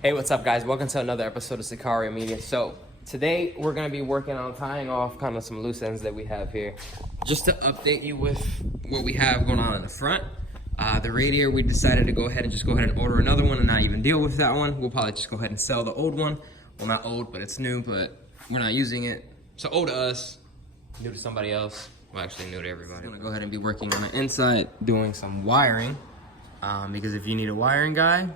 Hey, what's up, guys? Welcome to another episode of Sicario Media. So today we're going to be working on tying off kind of some loose ends that we have here. Just to update you with what we have going on in the front. The radiator, we decided to go ahead and order another one and not even deal with that one. We'll probably just go ahead and sell the old one. Well, not old, but it's new, but we're not using it. So old to us, new to somebody else. Well, actually new to everybody. I'm going to go ahead and be working on the inside, doing some wiring. Because if you need a wiring guy,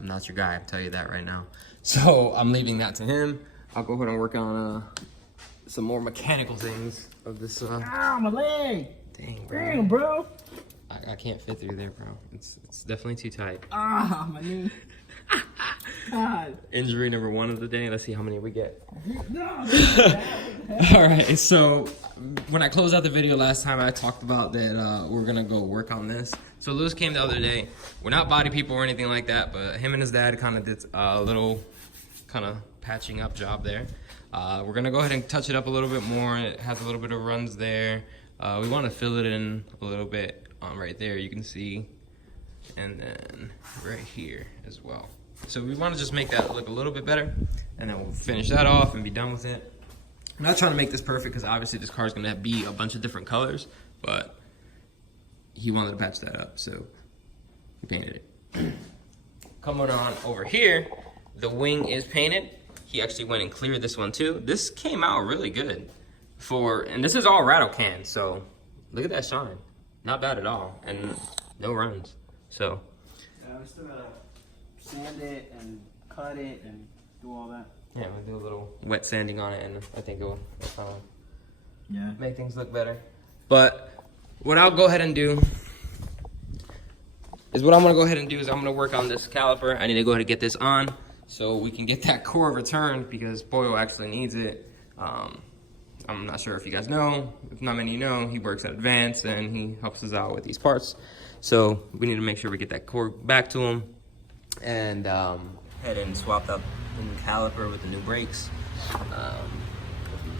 I'm not your guy, I'll tell you that right now. So I'm leaving that to him. I'll go ahead and work on some more mechanical things of this. Ow, my leg! Dang, bro. Damn, bro. I can't fit through there, bro. It's definitely too tight. Ah, my knee. God. Injury number 1 of the day. Let's see how many we get. No. All right, so when I closed out the video last time, I talked about that we're gonna go work on this. So Lewis came the other day. We're not body people or anything like that, but him and his dad kind of did a little kind of patching up job there. We're gonna go ahead and touch it up a little bit more. It has a little bit of runs there. We want to fill it in a little bit right there, you can see, and then right here as well. So we want to just make that look a little bit better, and then we'll finish that off and be done with it. I'm not trying to make this perfect because obviously this car is going to be a bunch of different colors, but he wanted to patch that up, so he painted it. Coming on over here, the wing is painted. He actually went and cleared this one too. This came out really good and this is all rattle can, so look at that shine. Not bad at all, and no runs. So We still gotta sand it and cut it and do all that. yeah, we'll do a little wet sanding on it, and I think it'll make things look better. But what I'll go ahead and do is I'm gonna work on this caliper. I need to go ahead and get this on so we can get that core returned because Boyle actually needs it. I'm not sure if you guys know. If not many know, he works at Advance and he helps us out with these parts. So we need to make sure we get that core back to him and head and swap up the caliper with the new brakes.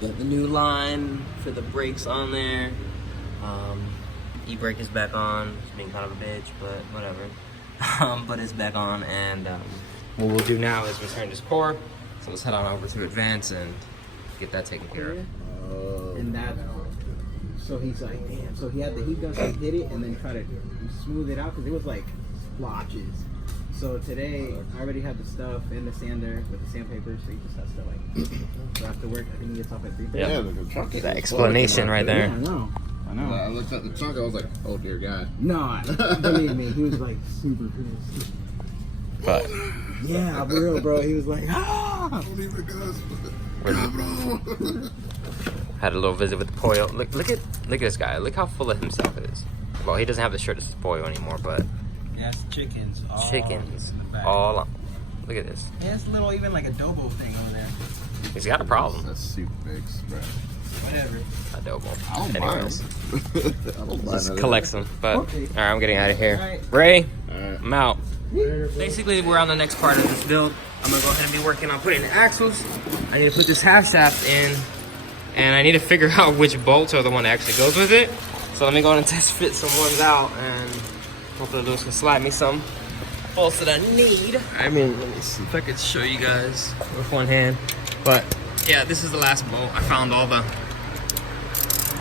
Got the new line for the brakes on there. E-brake is back on. It's being kind of a bitch, but whatever. But it's back on, and what we'll do now is return this core. So let's head on over to Advance and get that taken care of. And that, so he's like, damn. So he had the heat gun to hit it and then try to smooth it out because it was like splotches. So today, I already had the stuff in the sander with the sandpaper, so he just has to like, so after work, I think he gets off at 3:30. Yeah, the trunk is that explanation right there. Yeah, I know. I looked at the trunk, I was like, oh dear God. No, believe me, he was like super pissed. But Yeah, real, bro. He was like, ah! had a little visit with the Poyo. Look at this guy. Look how full of himself it is. Well, he doesn't have the shirt that says Poyo anymore, but Yeah, it's chickens. all on. Look at this. Yeah, it's a little, even like adobo thing over there. He's got a problem. That's super big, bro. Whatever. Adobo. I don't Anyways, mind. I don't mind. just collects them. But Okay. all right, I'm getting out of here. All right. Ray, Alright. I'm out. Basically, we're on the next part of this build. I'm gonna go ahead and be working on putting the axles. I need to put this half shaft in, and I need to figure out which bolts are the one that actually goes with it. So let me go ahead and test fit some ones out, and hopefully Lewis can slide me some bolts that I need. I mean, let me see if I could show you guys with one hand. But yeah, this is the last bolt. I found all the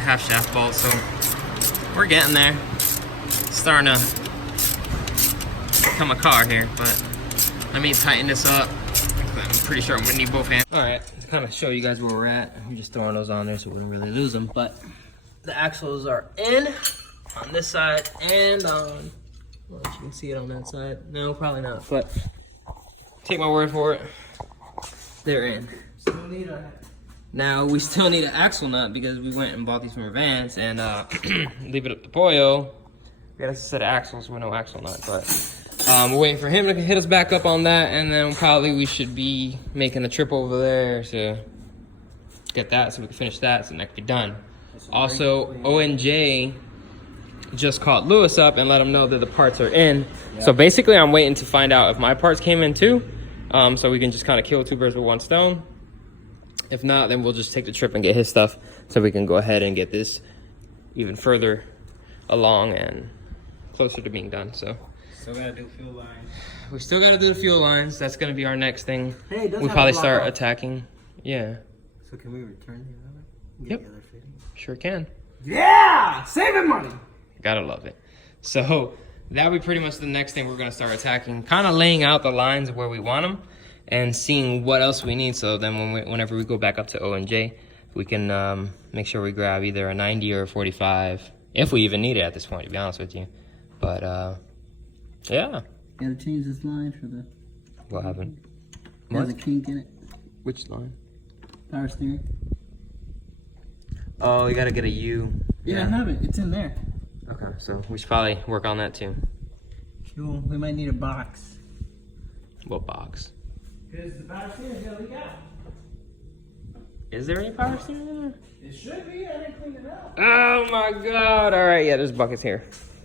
half shaft bolts, so we're getting there. It's starting to become a car here, but let me tighten this up. I'm pretty sure I'm gonna need both hands. All right, to kind of show you guys where we're at, I'm just throwing those on there so we don't really lose them. But the axles are in on this side and on, well, you can see it on that side. No, probably not, but take my word for it. They're in. Now we still need an axle nut because we went and bought these from Advance and leave it up to Poyo. We got a set of axles with no axle nut, but we're waiting for him to hit us back up on that, and then probably we should be making a trip over there to get that so we can finish that so that can be done. Also, ONJ just called Lewis up and let him know that the parts are in. Yeah. So basically I'm waiting to find out if my parts came in too, so we can just kind of kill 2 birds with 1 stone. If not, then we'll just take the trip and get his stuff so we can go ahead and get this even further along and closer to being done. So Still gotta do fuel line. we still got to do the fuel lines. That's going to be our next thing. Hey, it does We have probably a block start up. attacking. Yeah, So can we return the other? Yep. The other fitting? sure can. Yeah! Saving money! Gotta love it. So that'll be pretty much the next thing we're gonna start attacking. Kind of laying out the lines where we want them and seeing what else we need. So then whenever we go back up to O and J, we can make sure we grab either a 90 or a 45, if we even need it at this point, to be honest with you. But yeah. Gotta change this line for the... What happened? There's a kink in it. Which line? Power steering. Oh, you gotta get a U. Yeah, I have it. It's in there. Okay, so we should probably work on that too. Cool. We might need a box. What box? Because the power steering's gonna leak out. Is there any power steering in there? It should be. I didn't clean it out. Oh my god. All right, yeah, there's buckets here.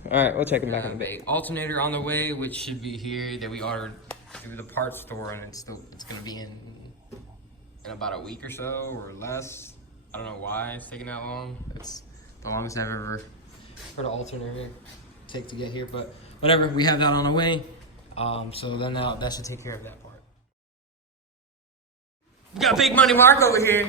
All right, we'll check them back in the bay. Alternator on the way, which should be here, that we ordered through the parts store, and it's gonna be in about a week or so or less. I don't know why it's taking that long. It's the longest I've ever heard an alternator take to get here, but whatever, we have that on the way. So then that should take care of that part. We got Big Money Mark over here.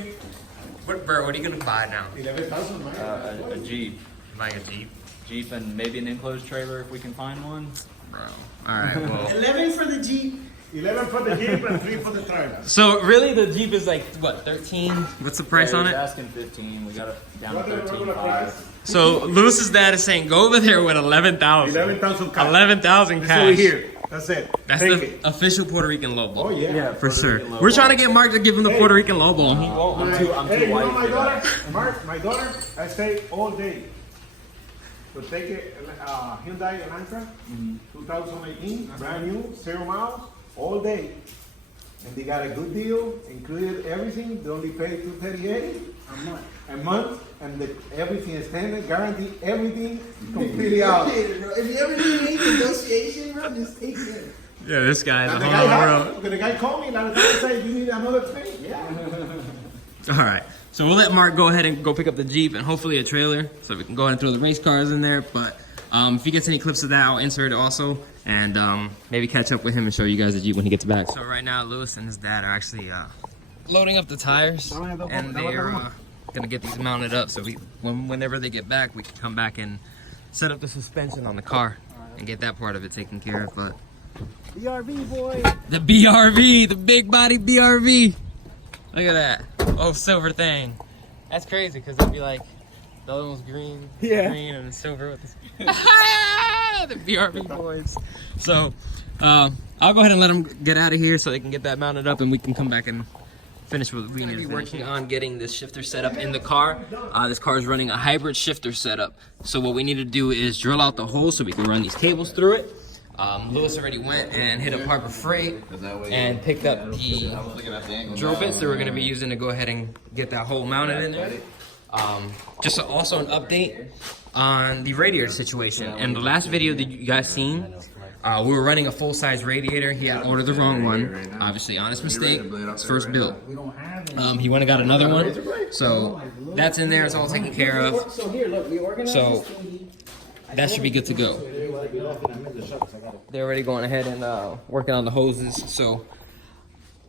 What, bro, what are you gonna buy now? A Jeep. Buying a Jeep? Jeep and maybe an enclosed trailer if we can find one. Bro. Alright, well. 11 for the Jeep. 11 for the Jeep and 3 for the trailer. So really the Jeep is like, what, 13? What's the price Yeah, on he it? was asking 15. We got it down to What the regular 13.5. price? So Lewis's dad is saying go over there with 11,000. 11,000 cash. 11,000 That's what we cash. hear. That's it. That's Take the it. official Puerto Rican low ball. Oh, yeah. For Puerto sure. Rican low We're trying to ball. get Mark to give him the Hey. Puerto Rican low ball, and he won't. I'm too Hey, you white know my for daughter? that. Mark, my daughter, I stay all day. To take it, Hyundai Elantra, 2018, brand new, 0 miles, all day. And they got a good deal, included everything. They only pay $238 a month, and everything is standard, guarantee everything completely out. If you ever need any negotiation, bro, just take it. Yeah, this guy's a And whole the guy, other world. the guy called me last night and said, "You need another thing?" Yeah. All right. So we'll let Mark go ahead and go pick up the Jeep and hopefully a trailer so we can go ahead and throw the race cars in there. But if he gets any clips of that, I'll insert it also and maybe catch up with him and show you guys the Jeep when he gets back. So right now, Lewis and his dad are actually loading up the tires and they're gonna get these mounted up so whenever they get back, we can come back and set up the suspension on the car and get that part of it taken care of. But BRV, boy. the BRV, the big body BRV. Look at that. Oh, silver thing. That's crazy because it'd be like the other one's green, green, and silver with this. The BRV boys. So I'll go ahead and let them get out of here so they can get that mounted up and we can come back and finish what we need to be working on getting this shifter set up in the car. This car is running a hybrid shifter setup. So what we need to do is drill out the hole so we can run these cables through it. Lewis already went and hit up Harbor Freight and picked up the drill bits that we're going to be using to go ahead and get that hole mounted in there. Just also an update on the radiator situation. In the last video that you guys seen, we were running a full-size radiator. He had ordered the wrong one, obviously honest mistake, his first build. He went and got another one, so that's in there, it's all taken care of. So here, look, we organized So this thingy. that should be good to go. They're already going ahead and working on the hoses, so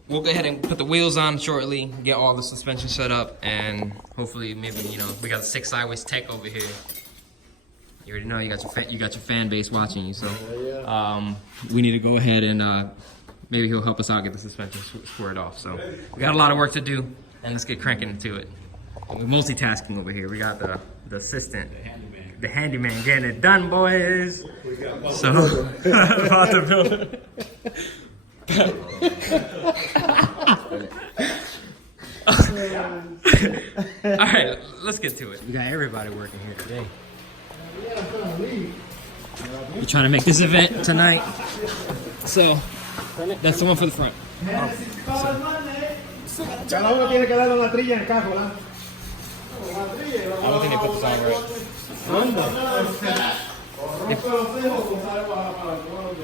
we'll go ahead and put the wheels on shortly, get all the suspension set up, and hopefully maybe, you know, we got the 6 Sideways Tech over here. You already know you got your fan base watching you, so we need to go ahead and maybe he'll help us out get the suspension squared off. So we got a lot of work to do, and let's get cranking into it. We're multitasking over here. We got the assistant, the handyman getting it done, boys. So about to build it. All right, let's get to it. We got everybody working here today. We're trying to make this event tonight. So that's the one for the front. Cada uno tiene que darle una trilla en el carro, ¿verdad? I don't think they put this on right.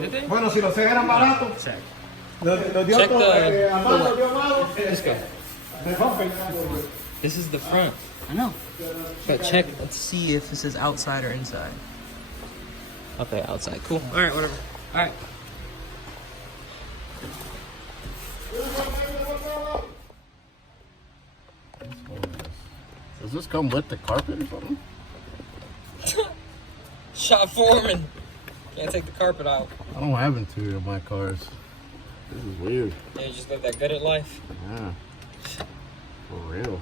Did they? Bueno, si los eran baratos, Check. los dio Check todo, the- Amado dio Amado, Let's go. de bumper. This is the front. I know. But check, let's see if this is outside or inside. Okay, outside. Cool. All right, whatever. All right. Does this come with the carpet or something? Shop foreman. Can't take the carpet out. I don't have interior in my cars. This is weird. Yeah, you just live that good at life. Yeah. For real.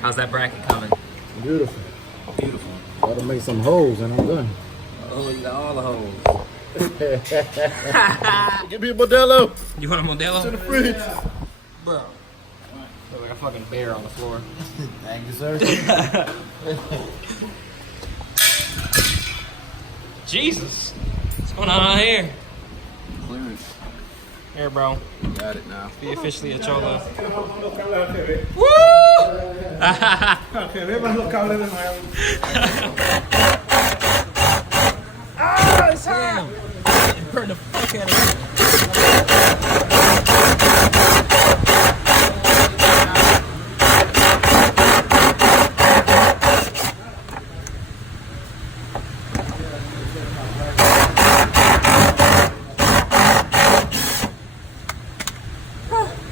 How's that bracket coming? Beautiful. Beautiful. Gotta make some holes and I'm done. Oh, you got all the holes. Give me a Modelo. You want a Modelo? To the fridge. Bro. Look like a fucking bear on the floor. Thank you, sir. Jesus. What's going on out here? Clearance. Here, bro. Got it now. Be officially a cholo. Woo! Que veas los cables de nuevo. Ah, it's hot! It burned the fuck out of me.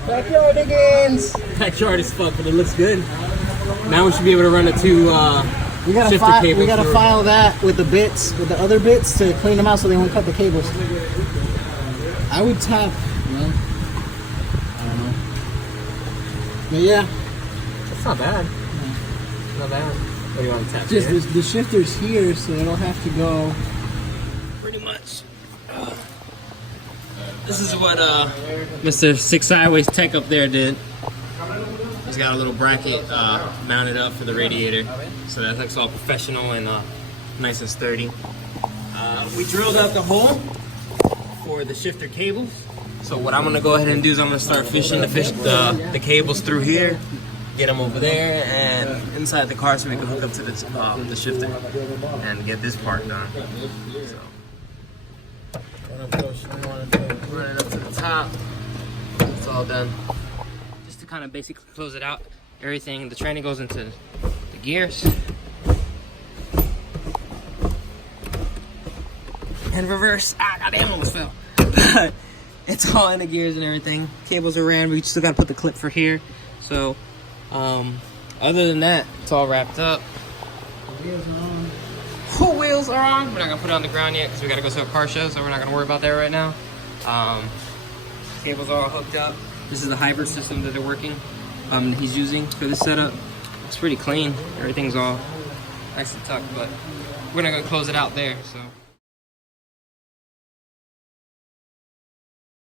Backyard agains. Backyard is fucked, but it looks good. Now we should be able to run it to We gotta shifter file. cables We gotta through. file that with the bits, with the other bits, to clean them out so they won't cut the cables. I would tap. Well, I don't know. But yeah, That's not bad. Not bad. What do you want to tap? just here? the shifter's here, so it'll have to go. Pretty much. This is what Mr. Six Sideways Tech up there did. He's got a little bracket mounted up for the radiator, so that looks all professional and nice and sturdy. We drilled out the hole for the shifter cables. So what I'm gonna go ahead and do is I'm gonna start fishing the cables through here, get them over there and inside the car so we can hook up to this, the shifter and get this part done. So. Run it up to the top. It's all done. Just to kind of basically close it out. Everything, the training goes into the gears. And reverse. Ah, goddamn, almost fell. It's all in the gears and everything. Cables are ran. We still gotta put the clip for here. So, other than that, it's all wrapped up. Full wheels are on. We're not gonna put it on the ground yet because we gotta go to a car show, so we're not gonna worry about that right now. Cables are all hooked up. This is the hybrid system that they're working. He's using for this setup. It's pretty clean. Everything's all nice and tucked, but we're not gonna close it out there. So.